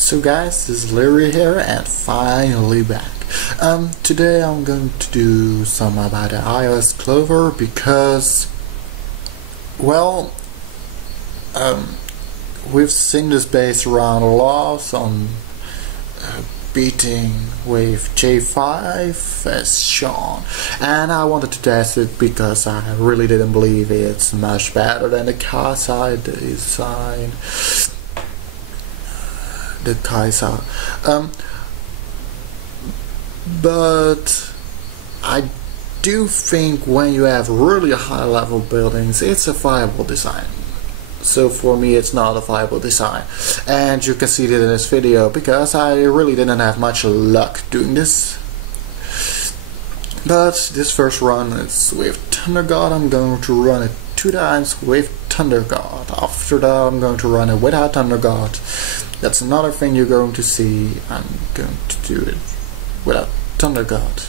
So guys, this is Larry here and finally back. Today I'm going to do some about the iOS Clover because, well, we've seen this based around a lot on beating with J5 as shown, and I wanted to test it because I really didn't believe it's much better than the Kaisa design. The Kaisa, but I do think when you have really high level buildings it's a viable design. So for me it's not a viable design, and you can see it in this video because I really didn't have much luck doing this. But this first run is with Thunder God. I'm going to run it 2 times with Thunder God. After that I'm going to run it without Thunder God. That's another thing you're going to see. I'm going to do it without Thunder God.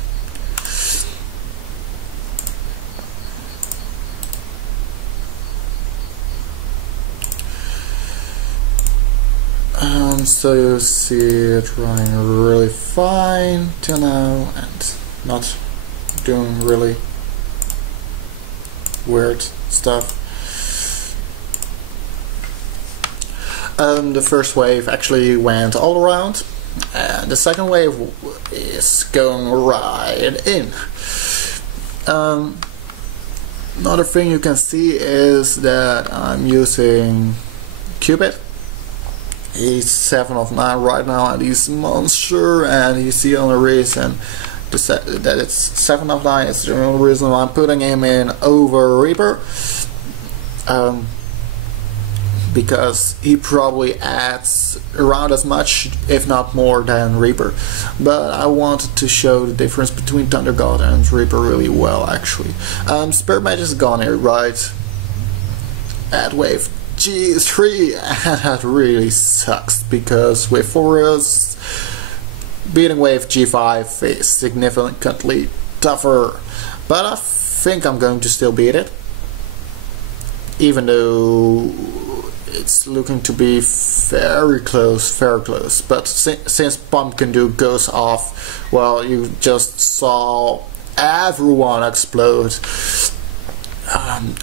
So you see it running really fine till now and not doing really weird stuff. The first wave actually went all around, and the second wave is going right in. Another thing you can see is that I'm using Cupid. He's 7 of 9 right now and he's a monster, and you see the only reason that it's 7 of 9 is the only reason why I'm putting him in over Reaper. Because he probably adds around as much, if not more, than Reaper. But I wanted to show the difference between Thunder God and Reaper really well, actually. Spirit Mage is gone here, right? At wave G3, and that really sucks because with 4 heroes, beating wave G5 is significantly tougher. But I think I'm going to still beat it, even though it's looking to be very close, but since Pumpkin Duke goes off, well, you just saw everyone explode,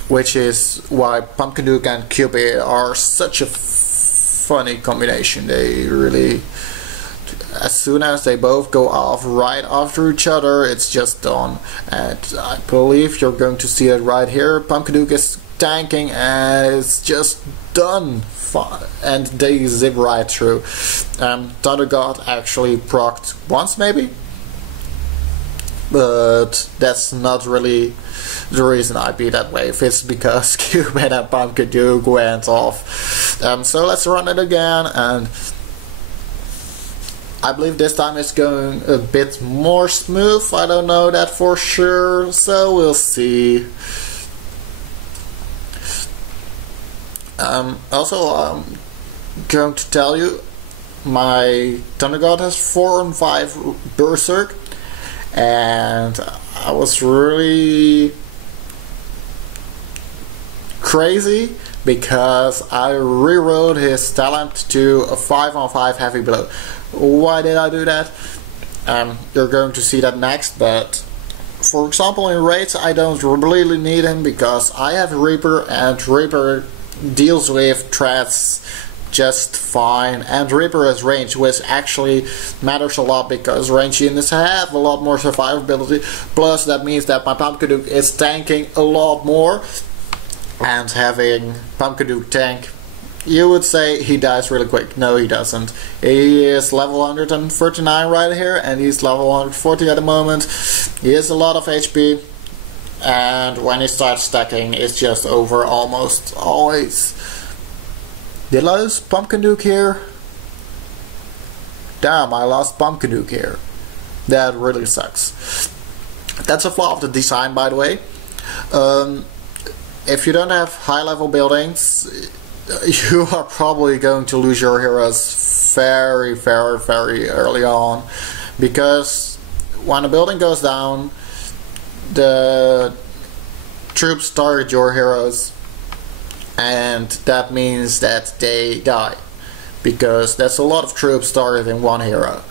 which is why Pumpkin Duke and Cupid are such a funny combination. They really, as soon as they both go off right after each other, it's just done. And I believe you're going to see it right here. Pumpkin Duke is tanking and it's just done, and they zip right through. Thunder God actually procced once maybe, but that's not really the reason I beat that wave. It's because Cupid and Pumpkin Duke went off. So let's run it again, and I believe this time it's going a bit more smooth. I don't know that for sure, so we'll see. Also, I'm going to tell you, my Thunder God has 4 and 5 Berserk, and I was really crazy because I rewrote his talent to a 5 on 5 heavy blow. Why did I do that? You're going to see that next, but for example in raids I don't really need him because I have Reaper, and Reaper deals with threats just fine, and Reaper has range, which actually matters a lot because range units have a lot more survivability. Plus that means that my Pumpkin Duke is tanking a lot more, and having Pumpkin Duke tank, you would say he dies really quick. No, he doesn't. He is level 139 right here, and he's level 140 at the moment. He has a lot of HP, and when he starts stacking it's just over almost always. Did I lose Pumpkin Duke here? Damn, I lost Pumpkin Duke here. That really sucks. That's a flaw of the design, by the way. If you don't have high level buildings, you are probably going to lose your heroes very early on, because when a building goes down, the troops target your heroes, and that means that they die. because that's a lot of troops targeting one hero.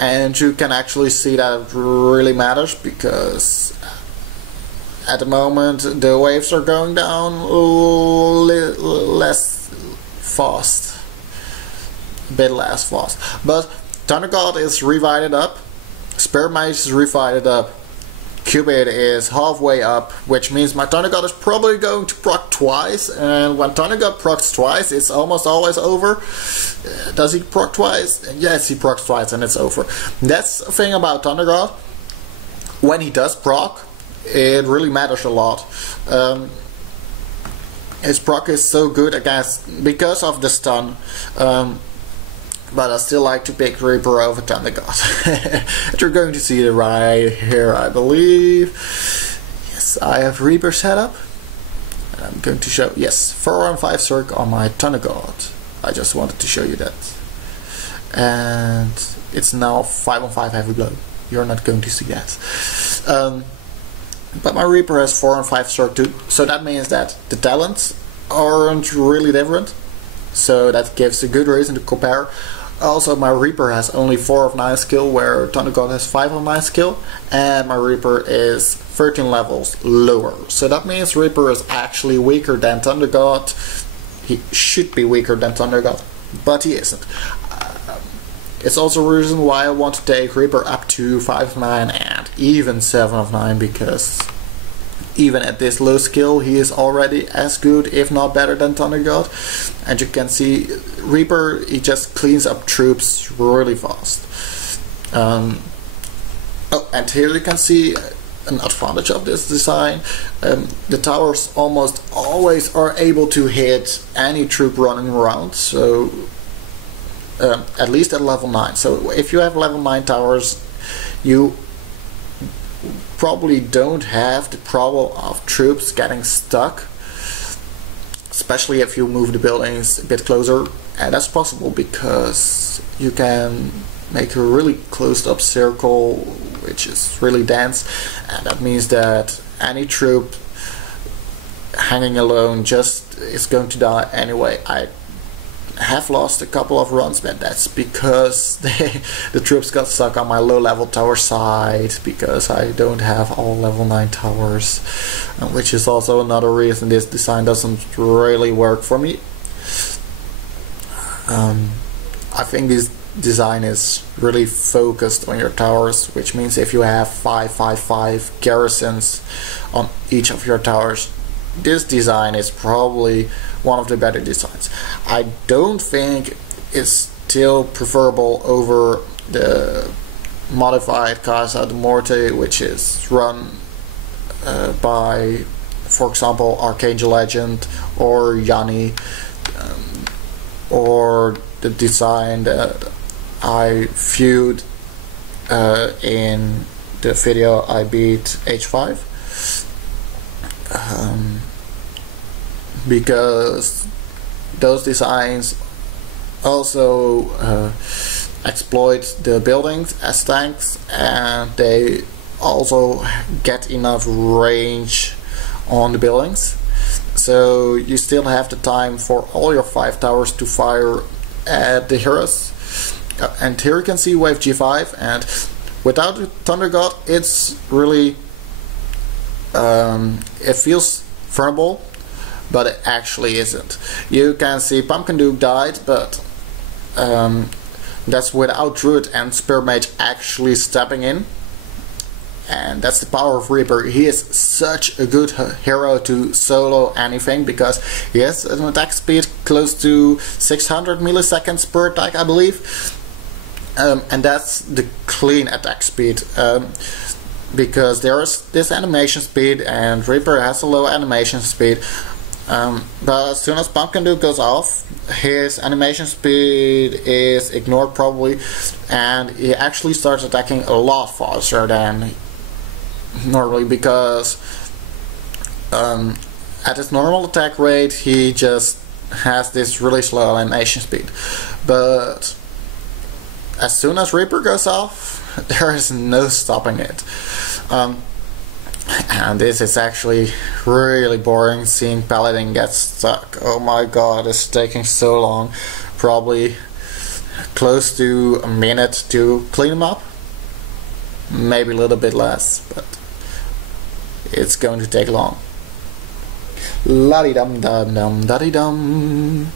And you can actually see that it really matters, because at the moment the waves are going down less fast, a bit less fast. But Thunder God is revived up, Spirit Mage is revived up, Cupid is halfway up, which means my Thunder God is probably going to proc twice, and when Thunder God procs twice, it's almost always over. Does he proc twice? Yes, he procs twice and it's over. That's the thing about Thunder God. When he does proc, it really matters a lot. His proc is so good against, because of the stun. But I still like to pick Reaper over Thunder God. You're going to see it right here, I believe. Yes, I have Reaper set up. I'm going to show, yes, 4 on 5 circ on my Thunder God. I just wanted to show you that. And it's now 5 on 5 heavy blow. You're not going to see that. But my Reaper has 4 on 5 circ too. So that means that the talents aren't really different. So that gives a good reason to compare. Also, my Reaper has only 4 of 9 skill, where Thunder God has 5 of 9 skill, and my Reaper is 13 levels lower. So that means Reaper is actually weaker than Thunder God. He should be weaker than Thunder God, but he isn't. It's also a reason why I want to take Reaper up to 5 of 9 and even 7 of 9, because even at this low skill he is already as good, if not better, than Thunder God. And you can see Reaper, he just cleans up troops really fast. Oh, and here you can see an advantage of this design. The towers almost always are able to hit any troop running around, so at least at level 9. So if you have level 9 towers, you probably don't have the problem of troops getting stuck, especially if you move the buildings a bit closer. And that's possible because you can make a really closed up circle, which is really dense, and that means that any troop hanging alone just is going to die anyway. I have lost a couple of runs, but that's because the troops got stuck on my low level tower side, because I don't have all level 9 towers, which is also another reason this design doesn't really work for me. I think this design is really focused on your towers, which means if you have 5 garrisons on each of your towers, this design is probably one of the better designs. I don't think it's still preferable over the modified Casa de Morte, which is run by, for example, Archangel Legend or Yanni, or the design that I viewed in the video I beat H5. Because those designs also exploit the buildings as tanks, and they also get enough range on the buildings, so you still have the time for all your 5 towers to fire at the heroes. And here you can see wave G5, and without the Thunder God it's really it feels vulnerable, but it actually isn't. You can see Pumpkin Duke died, but that's without Druid and Spirit Mage actually stepping in. And that's the power of Reaper. He is such a good hero to solo anything, because he has an attack speed close to 600 milliseconds per attack, I believe. And that's the clean attack speed. Because there is this animation speed, and Reaper has a low animation speed. But as soon as Pumpkin Duke goes off, his animation speed is ignored probably, and he actually starts attacking a lot faster than normally, because at his normal attack rate he just has this really slow animation speed. But as soon as Reaper goes off, there is no stopping it. And this is actually really boring, seeing Paladin get stuck. Oh my god, it's taking so long. Probably close to a minute to clean him up. Maybe a little bit less, but it's going to take long. La-di-dum dum dum da-di-dum.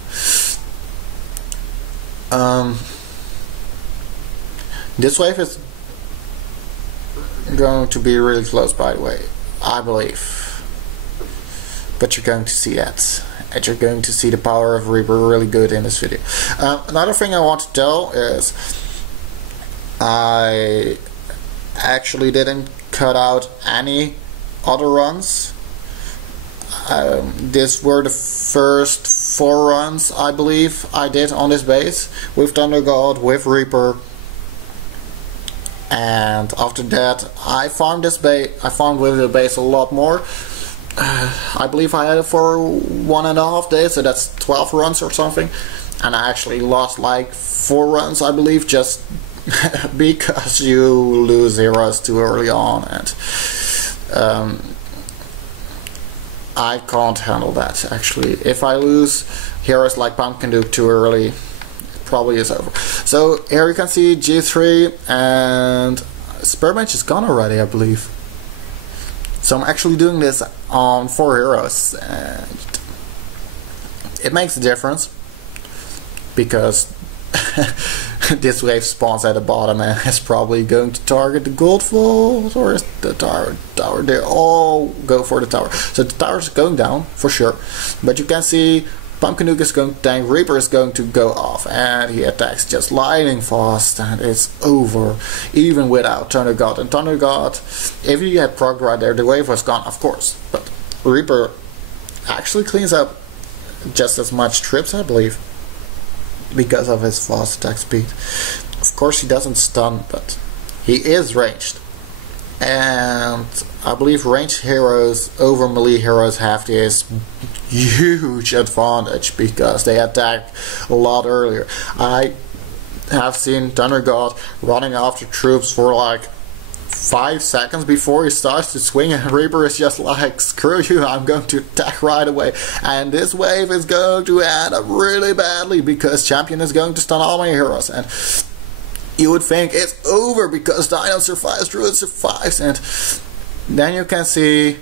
This wave is going to be really close, by the way, I believe. But you're going to see that. And you're going to see the power of Reaper really good in this video. Another thing I want to tell is I actually didn't cut out any other runs. These were the first 4 runs, I believe, I did on this base with Thunder God, with Reaper. And after that, I farmed this base. I farmed with the base a lot more. I believe I had it for 1.5 days, so that's 12 runs or something. And I actually lost like 4 runs, I believe, just because you lose heroes too early on, and I can't handle that. Actually, if I lose heroes like Pumpkin Duke too early, probably is over. So here you can see G3, and Spearmage is gone already, I believe. So I'm actually doing this on 4 heroes, and it makes a difference because this wave spawns at the bottom and is probably going to target the gold vault, or is the tower. They all go for the tower. So the tower is going down for sure, but you can see Pumpkin Duke is going to tank, Reaper is going to go off, and he attacks just lightning fast, and it's over, even without Thunder God. And Thunder God, if he had proc right there, the wave was gone, of course, but Reaper actually cleans up just as much trips, I believe, because of his fast attack speed. Of course he doesn't stun, but he is ranged. And I believe ranged heroes over melee heroes have this huge advantage because they attack a lot earlier. I have seen Thunder God running after troops for like 5 seconds before he starts to swing, and Reaper is just like, screw you, I'm going to attack right away. And this wave is going to end up really badly because Champion is going to stun all my heroes, and you would think it's over because Dino survives, Druid survives, and then you can see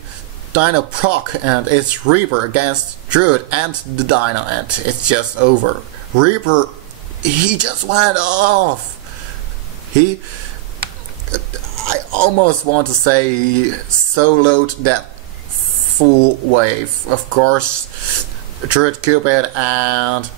Dino proc, and it's Reaper against Druid and the Dino, and it's just over. Reaper, he just went off. I almost want to say soloed that full wave. Of course, Druid Cupid and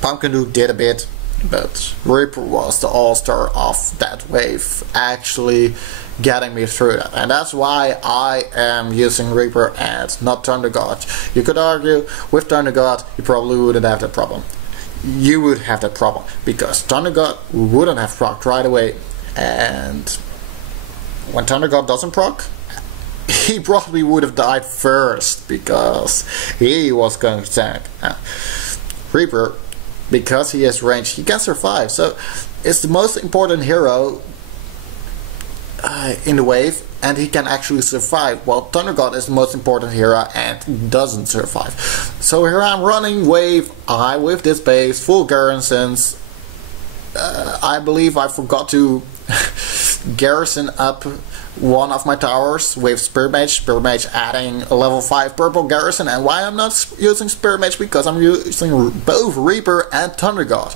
Pumpkin Duke did a bit, but Reaper was the all-star of that wave, actually getting me through that. And that's why I am using Reaper and not Thunder God. You could argue with Thunder God you probably wouldn't have that problem. You would have that problem because Thunder God wouldn't have procced right away, and when Thunder God doesn't proc, he probably would have died first because he was going to tank. Reaper, because he is ranged, he can survive, so it's the most important hero in the wave, and he can actually survive, while Thunder God is the most important hero and doesn't survive. So here I'm running wave I with this base, full garrisons. I believe I forgot to garrison up one of my towers with Spearmage adding a level 5 purple garrison. And why I'm not using Spearmage? Because I'm using both Reaper and Thunder God.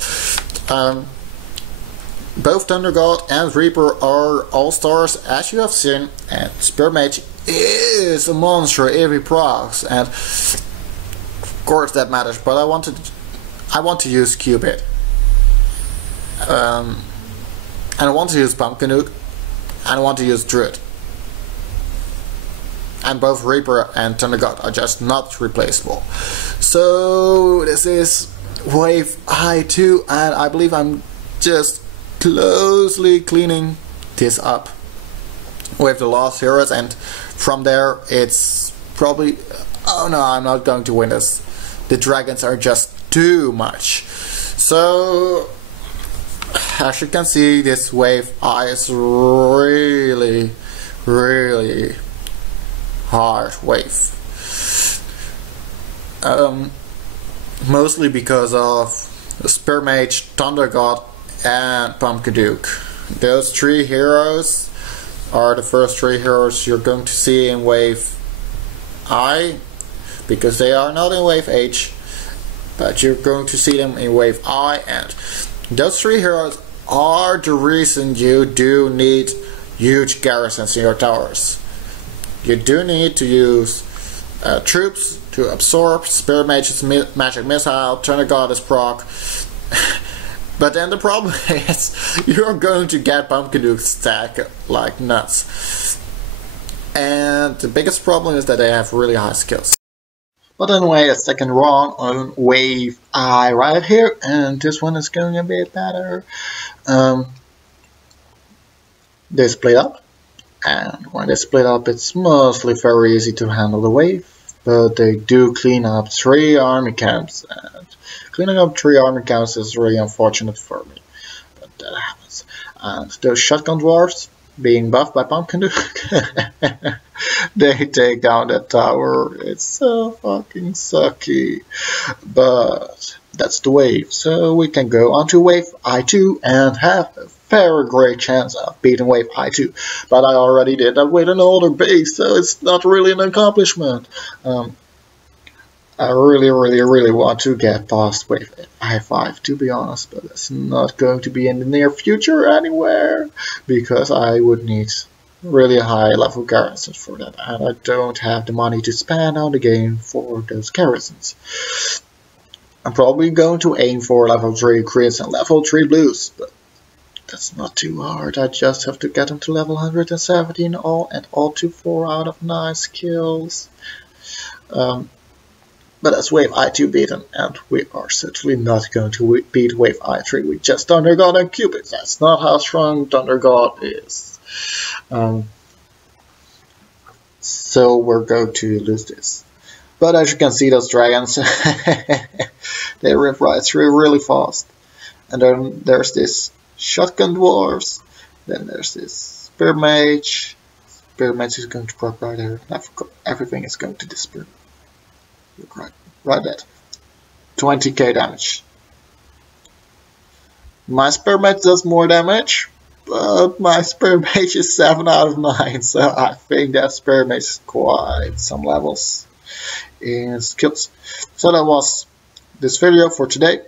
Both Thunder God and Reaper are all-stars, as you have seen, and Spearmage is a monster if he procs, and of course that matters, but I want to use Cupid. And I want to use Pumpkin Duke, and I want to use Druid. And both Reaper and Thunder God are just not replaceable. So this is wave I2, and I believe I'm just closely cleaning this up with the last heroes, and from there it's probably, oh no, I'm not going to win this. The dragons are just too much. So as you can see, this wave I is really hard wave. Mostly because of Spear Mage, Thunder God, and Pumpkin Duke. Those three heroes are the first three heroes you're going to see in wave I, because they are not in wave H, but you're going to see them in wave I, and those three heroes are the reason you do need huge garrisons in your towers. You do need to use troops to absorb Spear Mage's magic missile, Thunder Goddess proc. But then the problem is you're going to get Pumpkin Duke stack like nuts. And the biggest problem is that they have really high skills. But anyway, a second round on wave I right here, and this one is going a bit better. They split up, and when they split up it's mostly very easy to handle the wave, but they do clean up 3 army camps, and cleaning up 3 army camps is really unfortunate for me, but that happens. And those shotgun dwarfs being buffed by Pumpkin Duke, they take down that tower. It's so fucking sucky, but that's the wave, so we can go on to wave I2 and have a very great chance of beating wave I2. But I already did that with an older base, so it's not really an accomplishment. I really want to get past wave I5, to be honest, but it's not going to be in the near future anywhere, because I would need really high level garrisons for that, and I don't have the money to spend on the game for those garrisons. I'm probably going to aim for level 3 Greens and level 3 Blues, but that's not too hard. I just have to get them to level 117 all to 4 out of 9 skills. But that's wave I2 beaten, and we are certainly not going to beat wave I3 with just Thunder God and Cupids. That's not how strong Thunder God is. So we're going to lose this. But as you can see, those dragons, they rip right through really fast. And then there's this shotgun dwarves, then there's this Spear Mage. Spear Mage is going to proc right here. Everything is going to disappear. Look right that. 20k damage. My Spear Mage does more damage, but my Spear Mage is 7 out of 9, so I think that Spear Mage is quite some levels in skills. So that was this video for today.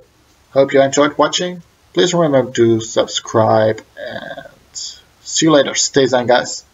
Hope you enjoyed watching. Please remember to subscribe, and see you later. Stay zen, guys.